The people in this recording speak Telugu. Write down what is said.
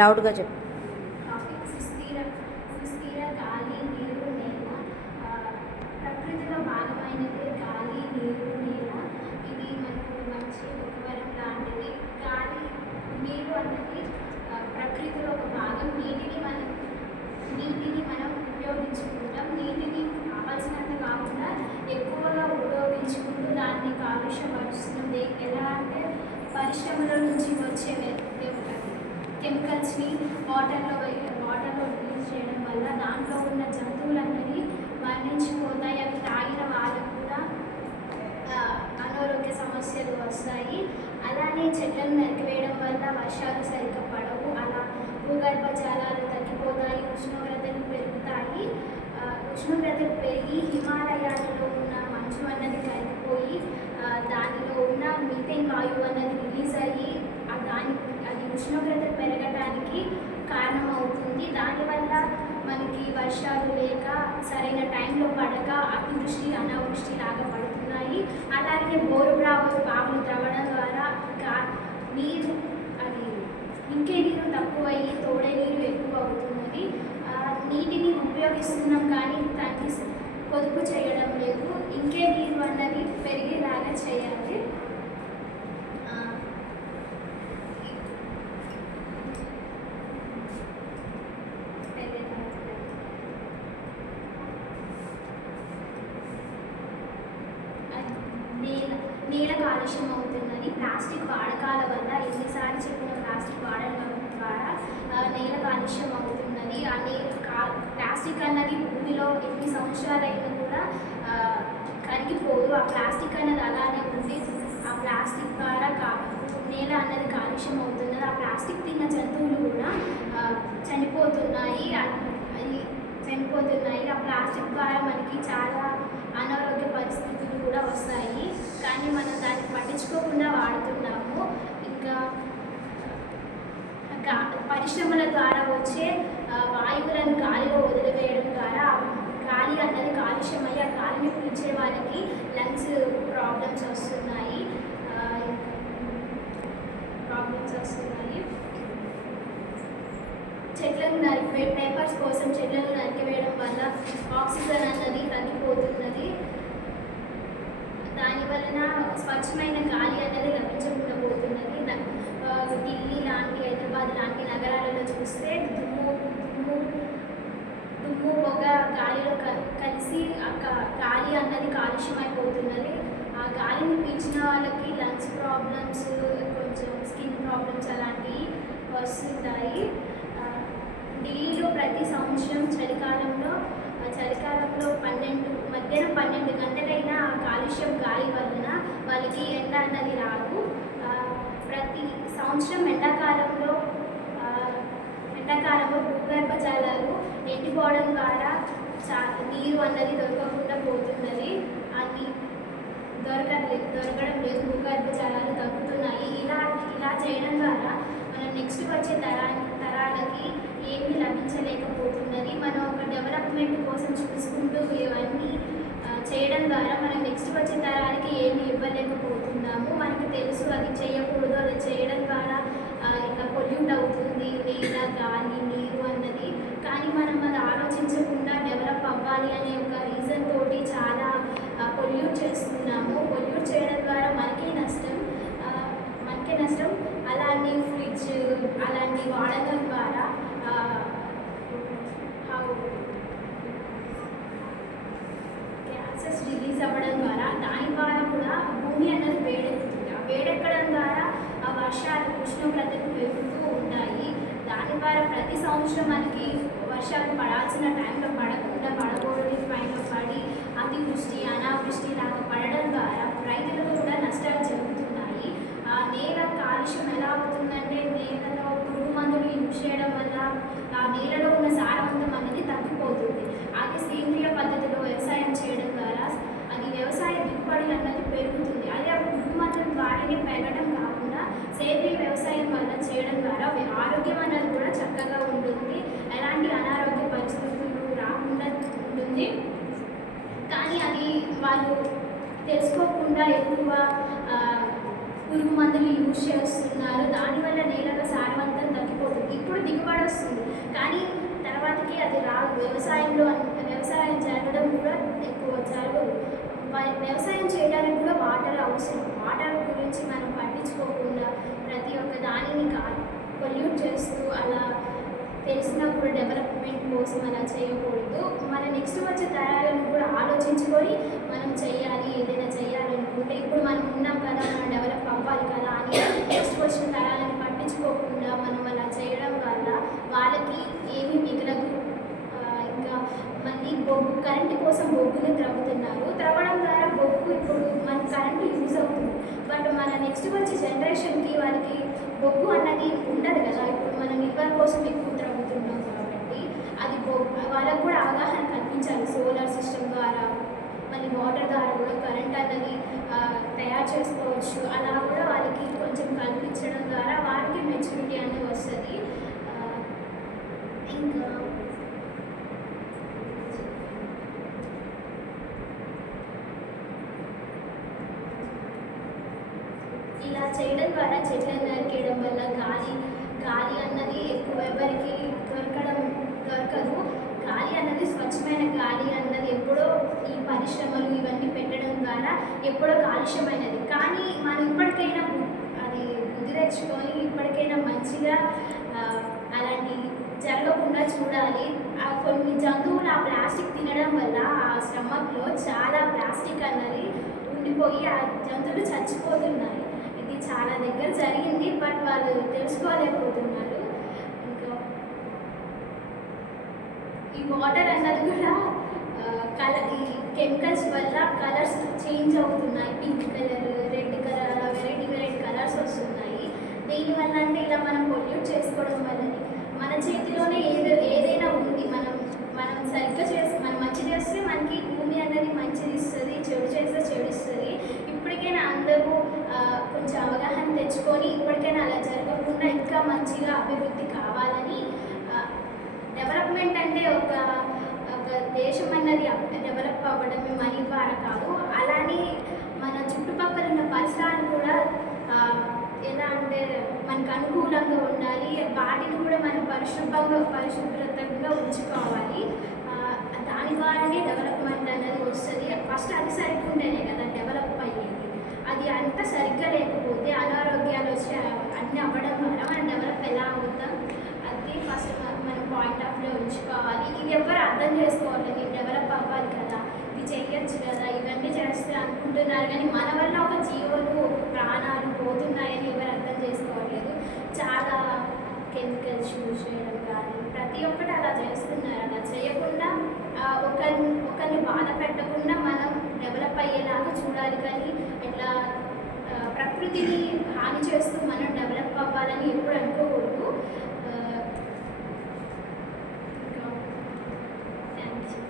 లౌడ్గా చెప్పు. సుస్థిర గాలి, నీరు, నేల. ప్రకృతిలో భాగమైనది గాలి, నీరు, నేల. ఇది మనకు మంచి ఒక వరం లాంటిది. గాలి, నీరు అన్నది ప్రకృతిలో ఒక భాగం. నీటిని మనం ఉపయోగించుకుంటాం. నీటిని కావాల్సినంత కాకుండా ఎక్కువగా ఉపయోగించుకుంటూ దాన్ని కాలుష్యపరుస్తున్నాం. ఎలా అంటే పరిశ్రమల నుంచి వచ్చే కెమికల్స్ని వాటర్లో రిలీజ్ చేయడం వల్ల దాంట్లో ఉన్న జంతువులన్నీ మరణించిపోతాయి. అవి తాగిన వాళ్ళకు కూడా అనారోగ్య సమస్యలు వస్తాయి. అలానే చెట్లను నరికివేయడం వల్ల వర్షాలు సరిగ్గా పడవు. అలా భూగర్భ జలాలు తగ్గిపోతాయి, ఉష్ణోగ్రతలు పెరుగుతాయి. ఉష్ణోగ్రతలు పెరిగి హిమాలయాలలో ఉన్న మంచు అన్నది కరిగిపోయి దానిలో ఉన్న మీథేన్ వాయువు అన్నది రిలీజ్ అయ్యి అది ఉష్ణోగ్రతలు పెరగడానికి కారణమవుతుంది. దానివల్ల మనకి వర్షాలు లేక సరైన టైంలో పడక అతివృష్టి అనావృష్టి లాగా పడుతున్నాయి. అలాగే బావులు త్రవ్వడం ద్వారా నీరు ఇంకే నీరు తక్కువయ్యి తోడే నీరు ఎక్కువ అవుతున్నది. నీటిని ఉపయోగిస్తున్నాం కానీ దాన్ని పొదుపు చేయడం లేదు. ఇంకే నీరు అన్నది పెరిగేలాగా చేయాలి. నేల కాలుష్యం అవుతున్నది. ప్లాస్టిక్ వాడకాల వల్ల ఎన్నిసార్లు చెప్పిన ప్లాస్టిక్ వాడడం ద్వారా నేల కాలుష్యం అవుతున్నది. ప్లాస్టిక్ అన్నది భూమిలో ఎన్ని సంవత్సరాలైనా కూడా కరిగిపోదు. ఆ ప్లాస్టిక్ అన్నది అలానే ఉంది. ఆ ప్లాస్టిక్ ద్వారా నేల అన్నది కాలుష్యం అవుతున్నది. ఆ ప్లాస్టిక్ తిన్న జంతువులు కూడా చనిపోతున్నాయి. ఆ ప్లాస్టిక్ ద్వారా మనకి చాలా అనారోగ్య పరిస్థితులు కూడా వస్తాయి. కానీ మనం దాన్ని పట్టించుకోకుండా వాడుతున్నాము. ఇంకా పరిశ్రమల ద్వారా వచ్చే వాయువులను గాలిలో వదిలివేయడం ద్వారా గాలి అన్నది కాలుష్యమయ్యి ఆ గాలిని పీల్చే వాళ్ళకి లంగ్స్ ప్రాబ్లమ్స్ వస్తున్నాయి. పేపర్స్ కోసం చెట్లను నరికివేయడం వల్ల ఆక్సిజన్ అన్నది తగ్గిపోతున్నది. దాని వలన స్వచ్ఛమైన గాలి అనేది లభించకుండా పోతున్నది. ఢిల్లీ లాంటి, హైదరాబాద్ లాంటి నగరాలలో చూస్తే దుమ్ము పొగ గాలిలో కలిసి గాలి అన్నది కాలుష్యమైపోతున్నది. ఆ గాలిని పీల్చిన వాళ్ళకి లంగ్స్ ప్రాబ్లమ్స్, కొంచెం స్కిన్ ప్రాబ్లమ్స్ అలాంటివి వస్తుంటాయి. ఢిల్లీలో ప్రతి సంవత్సరం చలికాలంలో మధ్యాహ్నం 12 గంటలైనా కాలుష్యం గాలి వలన వాళ్ళకి ఎండ అన్నది రాదు. ప్రతి సంవత్సరం ఎండాకాలంలో భూగర్భ జలాలు ఎండిపోవడం ద్వారా నీరు అన్నది దొరకకుండా పోతున్నది. అది దొరకడం లేదు. భూగర్భ జలాలు తగ్గుతున్నాయి. ఇలా చేయడం ద్వారా మనం నెక్స్ట్ వచ్చే తరాలకి ఏమీ లభించలేకపోతున్నది. మనం ఒక డెవలప్మెంట్ కోసం చూసుకుంటూ ఇవన్నీ చేయడం ద్వారా మనం నెక్స్ట్ వచ్చే తరాలకి ఏమీ ఇవ్వలేకపోతున్నాము. మనకు తెలుసు అది చేయకూడదు. అది చేయడం ద్వారా ఇట్లా పొల్యూట్ అవుతుంది నేల, గాలి, నీరు అన్నది. కానీ మనం అది ఆలోచించకుండా డెవలప్ అవ్వాలి అనే ఒక రీజన్ తోటి చాలా పొల్యూట్ చేస్తున్నాము. పొల్యూట్ చేయడం ద్వారా మనకే నష్టం. అలాంటి ఫ్రిడ్జ్ అలాంటి వాడడం ద్వారా గ్యాసెస్ రిలీజ్ అవ్వడం ద్వారా దాని ద్వారా కూడా భూమి అన్నది వేడెక్కుతుంది. ఆ వేడెక్కడం ద్వారా ఆ వర్షాలు ఉష్ణోగ్రతలు పెరుగుతూ ఉంటాయి. దాని ద్వారా ప్రతి సంవత్సరం మనకి వర్షాలు పడాల్సిన టైంలో పడకుండా పడకూడని టైంలో పడి అతివృష్టి అనావృష్టి లాగా పడడం ద్వారా రైతులకు కూడా నష్టాలు జరుగుతున్నాయి. ఆ నేల కాలుష్యం ఎలా అవుతుందంటే నేలలో పురుగు మందులు యూజ్ చేయడం వల్ల ఆ నేలలో ఉన్న సారవంతం అనేది తగ్గిపోతుంది. అది సేంద్రియ పద్ధతిలో వ్యవసాయం చేయడం ద్వారా అది వ్యవసాయ దిగుబడి అన్నది పెరుగుతుంది. అదే ఆ పురుగు మందులు వాటిని పెరగడం కాకుండా సేంద్రియ వ్యవసాయం వల్ల చేయడం ద్వారా ఆరోగ్యం అన్నది కూడా చక్కగా ఉంటుంది. ఎలాంటి అనారోగ్య పరిస్థితులు రాకుండా ఉంటుంది. కానీ అది వాళ్ళు తెలుసుకోకుండా ఎక్కువ పురుగు మందులు యూజ్ చేస్తున్నారు. దానివల్ల నేలలో సారవంతం తగ్గిపోతుంది. ఇప్పుడు దిగుబడి వస్తుంది, కానీ తర్వాతకి అది రాదు. వ్యవసాయం జరగడం కూడా ఎక్కువ జరగదు. వ్యవసాయం చేయడానికి కూడా వాటర్ అవసరం. వాటర్ గురించి మనం పట్టించుకోకుండా ప్రతి ఒక్క దానిని పొల్యూట్ చేస్తూ అలా తెలిసినప్పుడు డెవలప్మెంట్ కోసం అలా చేయకూడదు. మన నెక్స్ట్ వచ్చే తరాలను కూడా ఆలోచించుకొని మనం చేయాలి. ఏదైనా చేయాలనుకుంటే ఇప్పుడు మనం ఉన్నాం కదా, మనం డెవలప్ అవ్వాలి కదా అని నెక్స్ట్ వచ్చిన తరాలను పట్టించుకోకుండా మనం అలా చేయడం వల్ల వాళ్ళకి ఏమీ మిగలదు. ఇంకా మళ్ళీ కరెంటు కోసం బొగ్గుని త్రవ్వడం ద్వారా బొగ్గు ఇప్పుడు మన కరెంటు యూజ్ అవుతుంది. బట్ మన నెక్స్ట్ వచ్చే జనరేషన్కి వాళ్ళకి బొగ్గు అన్నది ఉండదు కదా. ఇప్పుడు మనం నిల్వ కోసం ఎక్కువ త్రవ్వుతున్నాం కాబట్టి అది వాళ్ళకు కూడా అవగాహన కల్పించాలి. సోలార్ సిస్టమ్ ద్వారా మళ్ళీ వాటర్ ద్వారా కూడా కరెంట్ అన్నది తయారు చేసుకోవచ్చు. అలా కూడా వాళ్ళకి కొంచెం కల్పించడం ద్వారా వాళ్ళకి మెచ్యూరిటీ అనేది వస్తుంది. ఇంకా ఇలా చేయడం ద్వారా చెట్లను నరికేయడం వల్ల గాలి అన్నది ఎక్కువ ఎవరికి దొరకదు. గాలి అన్నది స్వచ్ఛమైన గాలి అన్నది ఎప్పుడో ఈ పరిశ్రమలు ఇవన్నీ పెట్టడం ద్వారా ఎప్పుడో కాలుష్యమైనది. కానీ మనం ఇప్పటికైనా అది బుద్ధి తెచ్చుకొని ఇప్పటికైనా మంచిగా అలాంటి జరగకుండా చూడాలి. కొన్ని జంతువులు ఆ ప్లాస్టిక్ తినడం వల్ల ఆ స్టమక్లో చాలా ప్లాస్టిక్ అన్నది ఉండిపోయి ఆ జంతువులు చచ్చిపోతున్నాయి. ఇది చాలా దగ్గర జరిగింది, బట్ వాళ్ళు తెలుసుకోలేకపోతున్నారు. ఇంకా ఈ వాటర్ అన్నది కూడా ఈ కెమికల్స్ వల్ల కలర్స్ చేంజ్ అవుతున్నాయి. పింక్ కలర్, రెడ్ కలర్, అలా వెరైటీ కలర్స్ వస్తున్నాయి. దీనివల్ల అంటే ఇలా మనం పొల్యూట్ చేసుకోవడం వల్లనే మన చేతిలోనే ఏదైనా ఉంది. మనం సరిగ్గా మనం మంచి చేస్తే మనకి భూమి అనేది మంచిది ఇస్తుంది, చెడు చేస్తే చెడు ఇస్తుంది. ఇప్పటికైనా అందరూ కొంచెం అవగాహన తెచ్చుకొని ఇప్పటికైనా అలా జరగకుండా ఇంకా మంచిగా అభివృద్ధి కావాలని. డెవలప్మెంట్ అంటే ఒక దేశం అన్నది డెవలప్ అవ్వడమే మనీ ద్వారా కాదు. అలానే మన చుట్టుపక్కల ఉన్న పరిసరాలు కూడా ఎలా అంటే మనకు అనుకూలంగా ఉండాలి. వాటిని కూడా మనం పరిశుభ్రతంగా ఉంచుకోవాలి. దాని ద్వారానే డెవలప్మెంట్ అనేది వస్తుంది. ఫస్ట్ అది సరిగ్గా ఉంటేనే కదా డెవలప్ అయ్యేది. అది అంతా సరిగ్గా లేకపోతే అనారోగ్యాలు వచ్చి అన్నీ అవ్వడం ద్వారా మనం డెవలప్ ఎలా అవుతాం, అది ఫస్ట్ మన పాయింట్ ఆఫ్ వ్యూ ఉంచుకోవాలి. ఇది ఎవరు అర్థం చేసుకోవాలి. నేను డెవలప్ అవ్వాలి కదా, ఇది చేయొచ్చు కదా, ఇవన్నీ చేస్తే అనుకుంటున్నారు. కానీ మన వల్ల ఒక జీవులు ప్రాణాలు పోతున్నాయని ఎవరు అర్థం చేసుకోవట్లేదు. చాలా కెమికల్స్ యూజ్ చేయడం కానీ ప్రతి ఒక్కటి అలా చేస్తున్నారు. అలా చేయకుండా ఒకరిని బాధ పెట్టకుండా మనం డెవలప్ అయ్యేలాగా చూడాలి. కానీ ఇట్లా ప్రకృతిని హాని చేస్తూ మనం డెవలప్ అవ్వాలని ఎప్పుడు అనుకోకూడదు. Thank you.